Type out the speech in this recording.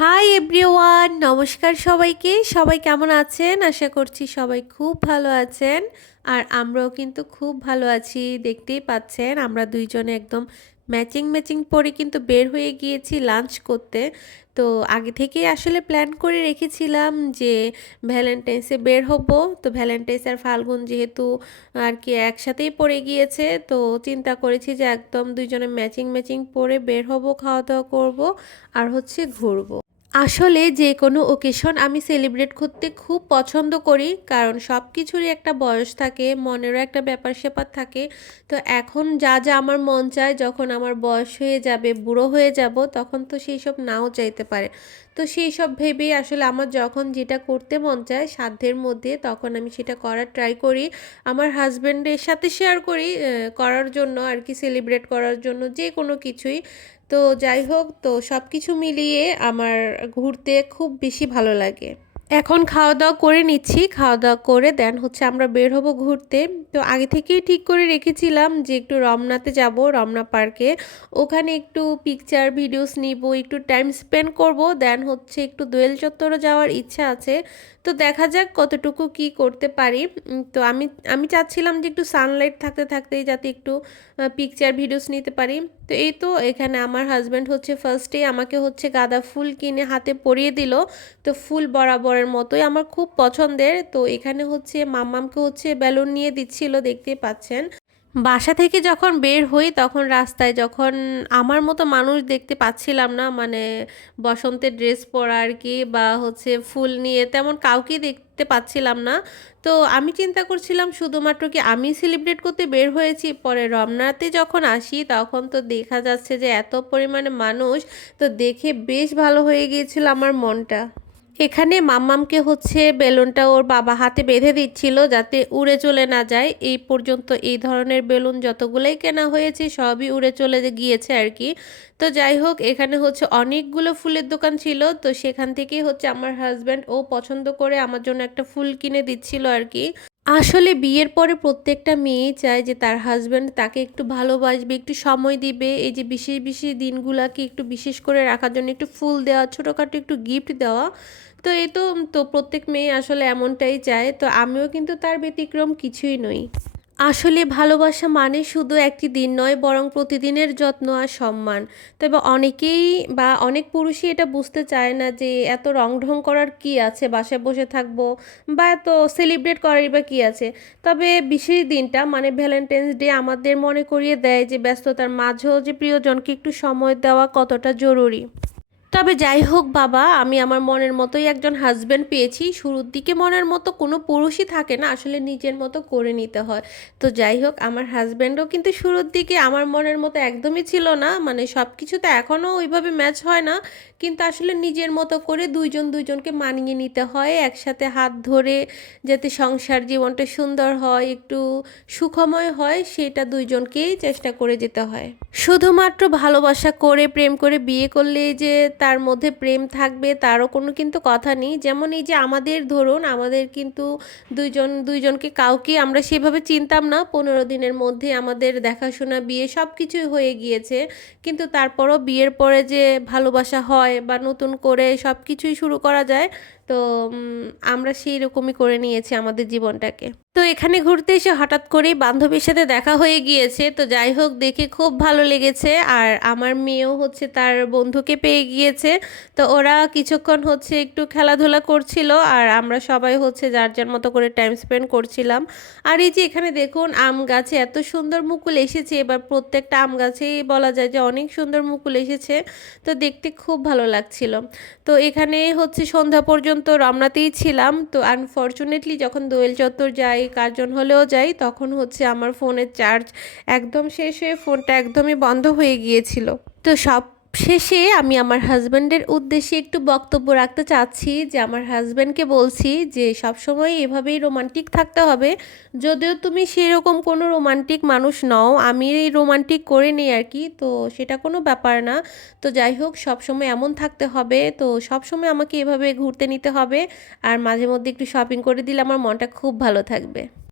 Hi everyone, নমস্কার সবাইকে। সবাই কেমন আছেন? আশা করছি সবাই খুব ভালো আছেন। আর আমরাও কিন্তু খুব ভালো আছি। দেখতেই পাচ্ছেন আমরা দুইজনে একদম ম্যাচিং ম্যাচিং পরে কিন্তু বের হয়ে গিয়েছি লাঞ্চ করতে। তো আগে থেকেই আসলে প্ল্যান করে রেখেছিলাম যে ভ্যালেন্টাইন্সে বের হব। তো ভ্যালেন্টাইন্স আর ফাল্গুন যেহেতু আর কি একসাথেই পড়ে গিয়েছে, তো চিন্তা করেছি যে একদম দুইজনে ম্যাচিং ম্যাচিং পরে বের হব, খাওয়া দাওয়া করব আর হচ্ছে ঘুরবো। আসলে যে কোনো ওকেশন আমি সেলিব্রেট করতে খুব পছন্দ করি, কারণ সব কিছুরই একটা বয়স থাকে, মনেরও একটা ব্যাপার স্যাপার থাকে। তো এখন যা যা আমার মন চায়, যখন আমার বয়স হয়ে যাবে, বুড়ো হয়ে যাব, তখন তো সেই সব নাও চাইতে পারে। তো সেই সব ভেবেই আসলে আমার যখন যেটা করতে মন চায় সাধ্যের মধ্যে, তখন আমি সেটা করার ট্রাই করি। আমার হাজব্যান্ডের সাথে শেয়ার করি করার জন্য আর কি, সেলিব্রেট করার জন্য যে কোনো কিছুই। তো যাই হোক, তো সব কিছু মিলিয়ে আমার ঘুরতে খুব বেশি ভালো লাগে। এখন খাওয়া দাওয়া করে নিচ্ছি, খাওয়া দাওয়া করে দেন হচ্ছে আমরা বের হব ঘুরতে। তো আগে থেকেই ঠিক করে রেখেছিলাম যে একটু রমনাতে যাব, রমনা পার্কে। ওখানে একটু পিকচার ভিডিওস নিব, একটু টাইম স্পেন্ড করব। দেন হচ্ছে একটু দোয়েল চত্বরে যাওয়ার ইচ্ছা আছে। তো দেখা যাক কতটুকু কি করতে পারি। তো আমি আমি চাচ্ছিলাম যে একটু সানলাইট থাকতে থাকতেই যাতে একটু পিকচার ভিডিওস নিতে পারি। তো এই তো এখানে আমার হাজব্যান্ড হচ্ছে ফার্স্টেই আমাকে হচ্ছে গাঁদা ফুল কিনে হাতে পরিয়ে দিল। তো ফুল বরাবরের মতোই আমার খুব পছন্দের। তো এখানে হচ্ছে মাম্মামকে হচ্ছে বেলুন নিয়ে দিচ্ছিল, দেখতেই পাচ্ছেন। বাসা থেকে যখন বের হই তখন রাস্তায় যখন আমার মতো মানুষ দেখতে পাচ্ছিলাম না, মানে বসন্তের ড্রেস পরা আর কি, বা হচ্ছে ফুল নিয়ে তেমন কাউকেই দেখতে পাচ্ছিলাম না। তো আমি চিন্তা করছিলাম শুধুমাত্র কি আমি সেলিব্রেট করতে বের হয়েছি, পরে রমনাতে যখন আসি তখন তো দেখা যাচ্ছে যে এত পরিমাণে মানুষ। তো দেখে বেশ ভালো হয়ে গিয়েছিল আমার মনটা। এখানে মাম্মামকে হচ্ছে বেলুনটা ওর বাবা হাতে বেঁধে দিচ্ছিল যাতে উড়ে চলে না যায়। এই পর্যন্ত এই ধরনের বেলুন যতগুলোই কেনা হয়েছে সবই উড়ে চলে গিয়েছে আর কি। তো যাই হোক, এখানে হচ্ছে অনেকগুলো ফুলের দোকান ছিল। তো সেখান থেকেই হচ্ছে আমার হাজব্যান্ড ও পছন্দ করে আমার জন্য একটা ফুল কিনে দিচ্ছিল আর কি। আসলে বিয়ের পরে প্রত্যেকটা মেয়েই চায় যে তার হাজব্যান্ড তাকে একটু ভালোবাসবে, একটু সময় দিবে, এই যে বিশেষ বিশেষ দিনগুলোকে একটু বিশেষ করে রাখার জন্য একটু ফুল দেওয়া, ছোটোখাটো একটু গিফট দেওয়া। তো এই তো, তো প্রত্যেক মেয়ে আসলে এমনটাই চায়। তো আমিও কিন্তু তার ব্যতিক্রম কিছুই নই। আসলে ভালোবাসা মানে শুধু একটি দিন নয়, বরং প্রতিদিনের যত্ন আর সম্মান। তবে অনেকেই বা অনেক পুরুষই এটা বুঝতে চায় না যে এত রংঢং করার কি আছে, বাসায় বসে থাকবো বা এত সেলিব্রেট করারই বা কী আছে। তবে বিশেষ দিনটা মানে ভ্যালেন্টাইন্স ডে আমাদের মনে করিয়ে দেয় যে ব্যস্ততার মাঝেও যে প্রিয়জনকে একটু সময় দেওয়া কতটা জরুরি। তবে যাই হোক বাবা, আমি আমার মনের মতোই একজন হাজব্যান্ড পেয়েছি। শুরুর দিকে মনের মতো কোনো পুরুষই থাকে না, আসলে নিজের মতো করে নিতে হয়। তো যাই হোক, আমার হাজব্যান্ডও কিন্তু শুরুর দিকে আমার মনের মতো একদমই ছিল না, মানে সব কিছুতে এখনও ওইভাবে ম্যাচ হয় না। কিন্তু আসলে নিজের মতো করে দুইজন দুইজনকে মানিয়ে নিতে হয়, একসাথে হাত ধরে যাতে সংসার জীবনটা সুন্দর হয়, একটু সুখময় হয়, সেটা দুইজনকেই চেষ্টা করে যেতে হয়। শুধুমাত্র ভালোবাসা করে প্রেম করে বিয়ে করলেই যে তার মধ্যে প্রেম থাকবে তারও কোনো কিন্তু কথা নেই। যেমন এই যে আমাদের ধরুন, আমাদের কিন্তু দুইজনকে কাউকে আমরা সেভাবে চিনতাম না, 15 দিনের মধ্যে আমাদের দেখাশোনা বিয়ে সব কিছুই হয়ে গিয়েছে। কিন্তু তারপরও বিয়ের পরে যে ভালোবাসা হয় বা নতুন করে সব কিছুই শুরু করা যায়। তো আমরা সেই রকমই করে নিয়েছি আমাদের জীবনটাকে। তো এখানে ঘুরতে এসে হঠাৎ করেই বান্ধবীর সাথে দেখা হয়ে গিয়েছে। তো যাই হোক, দেখে খুব ভালো লেগেছে। আর আমার মেয়েও হচ্ছে তার বন্ধুকে পেয়ে গিয়েছে। তো ওরা কিছুক্ষণ হচ্ছে একটু খেলাধুলা করছিল আর আমরা সবাই হচ্ছে যার যার মতো করে টাইম স্পেন্ড করছিলাম। আর এই যে এখানে দেখুন, আম গাছে এত সুন্দর মুকুল এসেছে, এবার প্রত্যেকটা আম গাছেই বলা যায় যে অনেক সুন্দর মুকুল এসেছে। তো দেখতে খুব ভালো লাগছিল। তো এখানে হচ্ছে সন্ধ্যা পর্যন্ত রমনাতেই ছিলাম। তো আনফর্চুনেটলি যখন দোয়েল চত্বর যাই, কার্জন হলেও যাই, তখন হচ্ছে আমার ফোনের চার্জ একদম শেষ হয়ে ফোনটা একদমই বন্ধ হয়ে গিয়েছিল। তো সব শেষে আমি আমার হাজব্যান্ডের উদ্দেশ্যে একটু বক্তব্য রাখতে চাচ্ছি, যে আমার হাজব্যান্ডকে বলছি যে সবসময় এভাবেই রোমান্টিক থাকতে হবে। যদিও তুমি সেরকম কোনো রোমান্টিক মানুষ নও, আমি এই রোমান্টিক করে নিই আর কি, তো সেটা কোনো ব্যাপার না। তো যাই হোক, সবসময় এমন থাকতে হবে, তো সবসময় আমাকে এভাবে ঘুরতে নিতে হবে। আর মাঝে মধ্যে একটু শপিং করে দিলে আমার মনটা খুব ভালো থাকবে।